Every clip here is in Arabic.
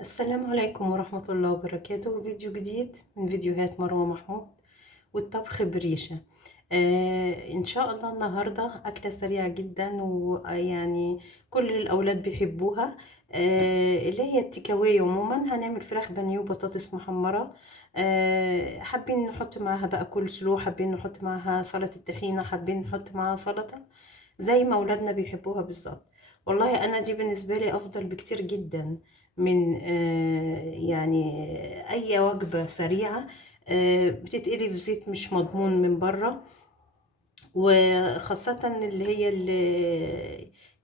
السلام عليكم ورحمة الله وبركاته. فيديو جديد من فيديوهات مروة محمود والطبخ بريشة. إن شاء الله النهاردة أكلة سريعة جدا، ويعني كل الأولاد بيحبوها. اللي هي التيكاواي. عموما هنعمل فراخ بانيه وبطاطس محمرة. حابين نحط معاها بقى كول سلو، حابين نحط معاها سلطة الطحينة، حابين نحط معاها سلطة زي ما أولادنا بيحبوها بالظبط. والله أنا دي بالنسبة لي أفضل بكتير جدا من يعني أي وجبة سريعة بتتقلي في زيت مش مضمون من بره. وخاصة اللي هي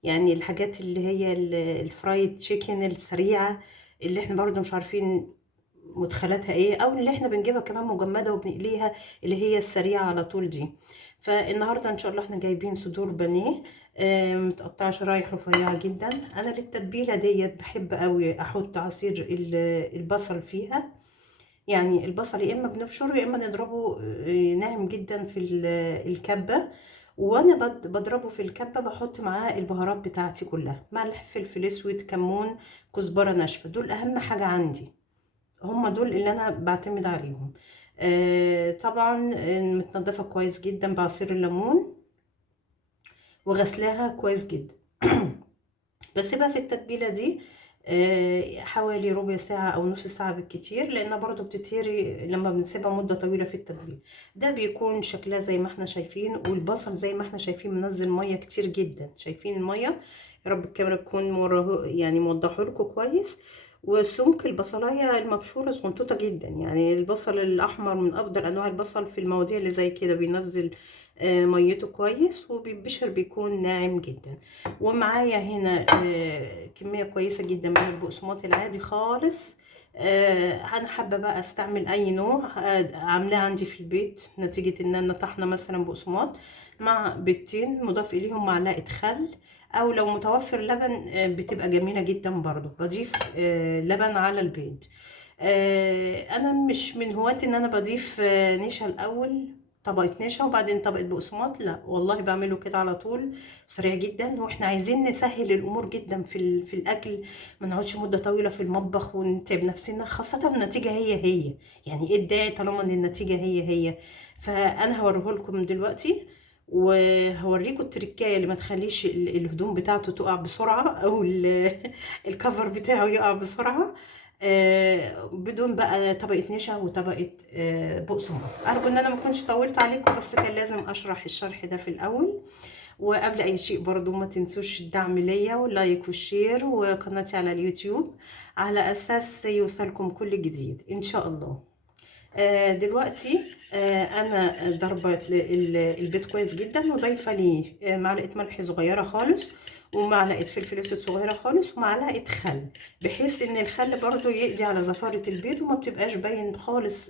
يعني الحاجات اللي هي الفرايد تشيكن السريعة، اللي احنا برضو مش عارفين مدخلاتها ايه، او اللي احنا بنجيبها كمان مجمدة وبنقليها، اللي هي السريعة على طول دي. فالنهاردة ان شاء الله احنا جايبين صدور بانيه متقطعة شرايح رفيعة جدا. انا للتتبيلة ديت بحب قوي احط عصير البصل فيها. يعني البصل يا اما بنبشره يا اما نضربه ناعم جدا في الكبة. وانا بضربه في الكبة، بحط معاه البهارات بتاعتي كلها: ملح، فلفل اسود، كمون، كزبرة ناشفة. دول اهم حاجة عندي، هم دول اللي انا بعتمد عليهم. طبعا متنضفة كويس جدا بعصير الليمون وغسلاها كويس جدا. بسيبها في التتبيلة دي حوالي ربع ساعة أو نص ساعة بالكتير، لأنها برضو بتتهري لما بنسيبها مدة طويلة في التتبيل. ده بيكون شكلها زي ما احنا شايفين، والبصل زي ما احنا شايفين منزل مية كتير جدا. شايفين المية؟ يا رب الكاميرا تكون يعني موضحه لكم كويس. وسمك البصلاية المبشورة صغنطوطة جدا. يعني البصل الأحمر من أفضل أنواع البصل في المواضيع اللي زي كده، بينزل ميته كويس وبيبشر، بيكون ناعم جدا. ومعايا هنا كمية كويسة جدا من البقسماط العادي خالص. انا حابة بقى استعمل اي نوع عاملاه عندي في البيت، نتيجة ان انا طحنة مثلا بقسماط مع بيضتين مضاف اليهم معلقة خل، او لو متوفر لبن بتبقى جميلة جدا برضو. بضيف لبن على البيض. انا مش من هواة ان انا بضيف نشا الاول، طبقة نشا وبعدين طبقة بقسماط. لا والله بعمله كده على طول، سريع جدا. واحنا عايزين نسهل الامور جدا في الاكل، ما نقعدش مدة طويلة في المطبخ ونتعب نفسنا، خاصة النتيجة هي. يعني ايه الداعي طالما ان النتيجة هي. فانا هوريه لكم دلوقتي، وهوريكم التركايه اللي ما تخليش الهدوم بتاعته تقع بسرعة، او الكفر بتاعه يقع بسرعة. بدون بقى طبقة نشا وطبقة بقسماط. ارجو ان انا ما كنتش طولت عليكم، بس كان لازم اشرح الشرح ده في الاول. وقبل اي شيء برضو ما تنسوش الدعم ليا واللايك والشير وقناتي على اليوتيوب، على اساس يوصلكم كل جديد ان شاء الله. دلوقتي انا ضربة البيض كويس جدا، وضايفه ليه معلقه ملح صغيره خالص، ومعلقه فلفل اسود صغيره خالص، ومعلقه خل، بحيث ان الخل برضو يقضي على زفاره البيض وما بتبقاش باين خالص.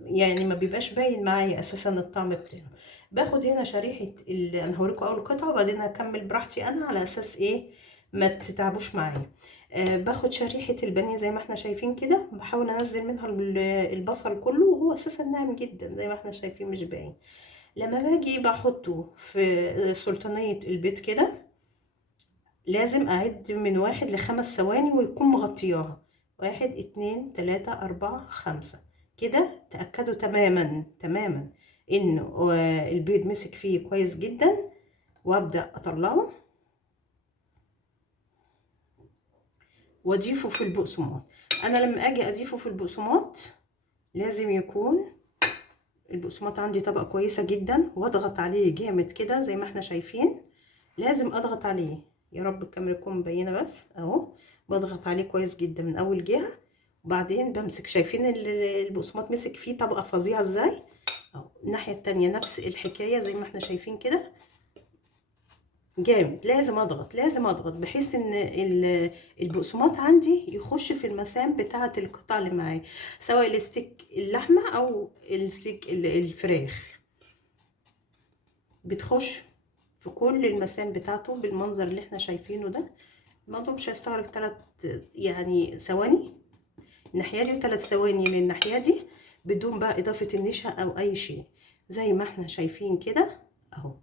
يعني ما بيبقاش باين معايا اساسا الطعم بتاعه. باخد هنا شريحه انا هوريكم اول قطعه وبعدين هكمل براحتي انا، على اساس ايه ما تتعبوش معايا. باخد شريحة البانيه زي ما احنا شايفين كده، بحاول انزل منها البصل كله، وهو اساسا ناعم جدا زي ما احنا شايفين مش باين. لما باجي بحطه في سلطانية البيض كده، لازم اعد من 1 ل5 ثواني ويكون مغطياها. 1 2 3 4 5 كده. تأكدوا تماما تماما انه البيض مسك فيه كويس جدا، وابدأ اطلعه واضيفه في البقسماط. انا لما اجي اضيفه في البقسماط لازم يكون البقسماط عندي طبقة كويسة جدا، واضغط عليه جامد كده زي ما احنا شايفين. لازم اضغط عليه. يا رب الكاميرا تكون مبينة، بس اهو بضغط عليه كويس جدا من اول جهة، وبعدين بمسك. شايفين البقسماط مسك فيه طبقة فظيعة ازاي؟ اهو الناحية التانية نفس الحكاية زي ما احنا شايفين كده. جامد. لازم اضغط بحيث ان البقسماط عندي يخش في المسام بتاعه القطع اللي معايا، سواء الستيك اللحمه او الستيك الفراخ، بتخش في كل المسام بتاعته بالمنظر اللي احنا شايفينه ده. الموضوع مش هيستغرق 3 يعني ثواني الناحيه دي و3 ثواني من الناحيه دي، بدون بقى اضافه النشا او اي شيء، زي ما احنا شايفين كده اهو.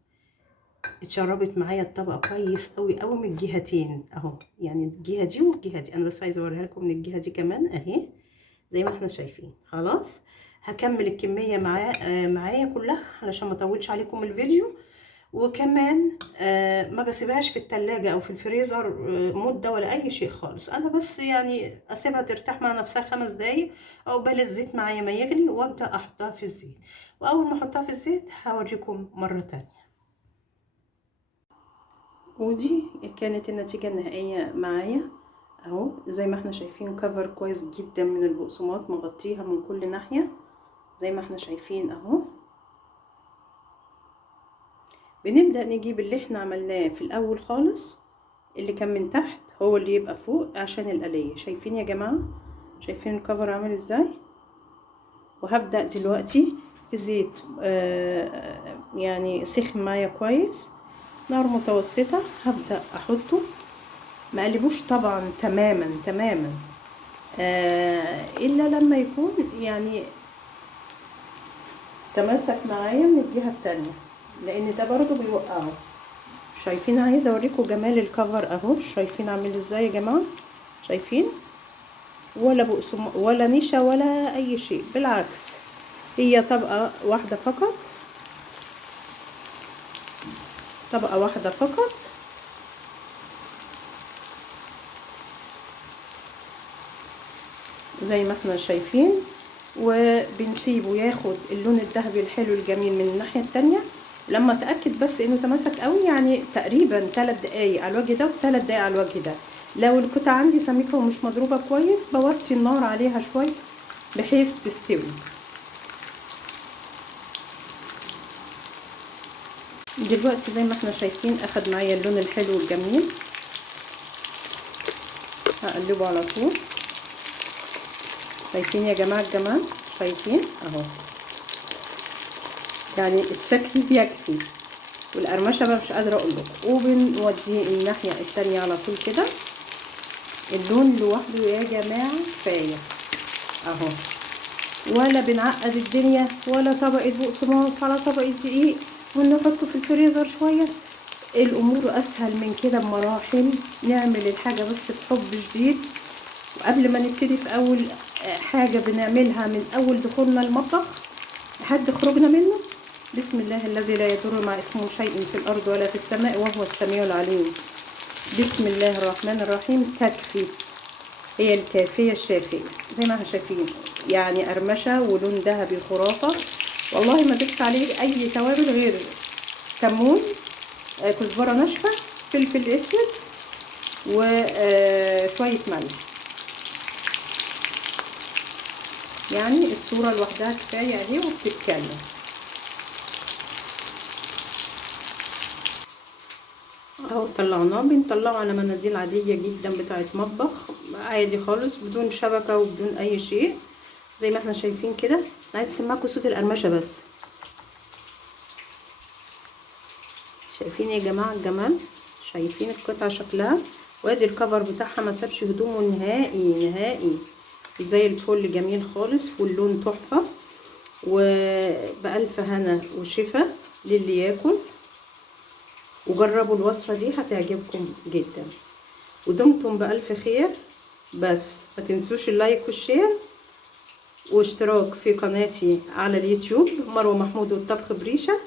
اتشربت معايا الطبقه كويس قوي قوي من الجهتين اهو، يعني الجهه دي والجهه دي. انا بس عايزه اوريها لكم من الجهه دي كمان اهي زي ما احنا شايفين. خلاص هكمل الكميه معايا كلها علشان ما اطولش عليكم الفيديو. وكمان ما بسيبهاش في التلاجة او في الفريزر مدة ولا اي شيء خالص. انا بس يعني اسيبها ترتاح مع نفسها 5 دقايق او بال الزيت معايا ما يغلي، وابدأ احطها في الزيت. واول ما احطها في الزيت هوريكم مرة تانية. ودي كانت النتيجة النهائية معايا اهو، زي ما احنا شايفين كفر كويس جدا من البقسماط مغطيها من كل ناحية زي ما احنا شايفين اهو. بنبدأ نجيب اللي احنا عملناه في الاول خالص، اللي كان من تحت هو اللي يبقى فوق عشان القلية. شايفين يا جماعة؟ شايفين الكفر عامل ازاي؟ وهبدأ دلوقتي في زيت يعني سخن معايا كويس، نار متوسطة. هبدأ احطه، مقلبوش طبعا تماما الا لما يكون يعني تماسك معايا من الجهة التانية، لان ده برضو بيوقعه. شايفين؟ عايزه اوريكم جمال الكفر اهو. شايفين عامل ازاي يا جماعه؟ شايفين؟ ولا بقسم ولا نشا ولا اي شيء، بالعكس هي طبقه واحده فقط، طبقه واحده فقط. زي ما احنا شايفين، وبنسيبه ياخد اللون الذهبي الحلو الجميل من الناحيه التانية. لما اتاكد بس انه تماسك قوي، يعني تقريبا 3 دقايق على الوجه ده و3 دقايق على الوجه ده. لو القطعه عندي سميكه ومش مضروبه كويس بوطي النار عليها شويه بحيث تستوي. دلوقتي زي ما احنا شايفين اخد معايا اللون الحلو الجميل. هقلبه على طول. شايفين يا جماعه الجمال؟ شايفين اهو، يعني الشكل يكفي، والقرمشه بقى مش قادره اقول لكم. وبنوديه الناحيه التانية على طول كده. اللون لوحده يا جماعه كفايه اهو، ولا بنعقد الدنيا ولا طبقه بقسماط على طبقه دقيق ونحطه في الفريزر شويه. الامور اسهل من كده بمراحل. نعمل الحاجه بس بحب شديد، وقبل ما نبتدي في اول حاجه بنعملها من اول دخولنا المطبخ لحد خروجنا منه، بسم الله الذي لا يضر مع اسمه شيء في الارض ولا في السماء وهو السميع العليم. بسم الله الرحمن الرحيم. تكفي، هي الكافيه الشافيه زي ما احنا شايفين، يعني قرمشه ولون ذهبي خرافه. والله ما ضفت عليه اي توابل غير كمون، كزبره ناشفه، فلفل اسود، وشويه ملح. يعني الصوره لوحدها كفايه اهي وبتتكلم. اهو طلعناه. بنطلعه على مناديل عاديه جدا بتاعه مطبخ عادي خالص، بدون شبكه وبدون اي شيء زي ما احنا شايفين كده. عايز اسمعكم صوت القرمشه بس. شايفين يا جماعه الجمال؟ شايفين القطعه شكلها؟ وادي الكفر بتاعها ما سابش هدومه نهائي زي الفل، جميل خالص واللون تحفه. وبألف هنا وشفا للي ياكل، وجربوا الوصفه دي هتعجبكم جدا. ودمتم بألف خير. بس ما تنسوش اللايك والشير واشتراك في قناتي على اليوتيوب مروة محمود والطبخ بريشة.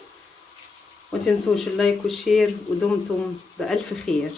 وما تنسوش اللايك والشير. ودمتم بألف خير.